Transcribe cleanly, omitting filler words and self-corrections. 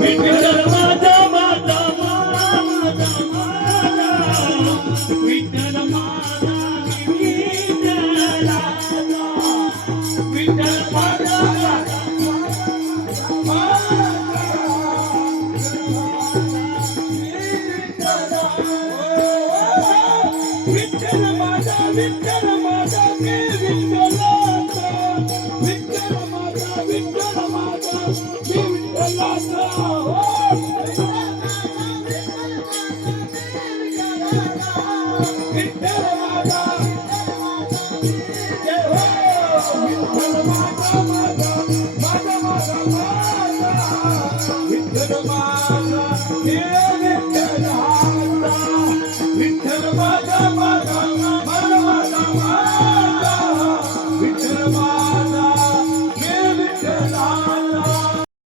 विठ्ठल माझा माझा माझा माझा विठ्ठल माझा विठ्ठल माझा विठ्ठल माझा विठ्ठल माझा के विठ्ठलाचा विठ्ठल माझा विठ्ठल माझा के विठ्ठलाचा विठ्ठल माझा जय हो विठ्ठल माझा माझा माझा माझा माझा विठ्ठल माझा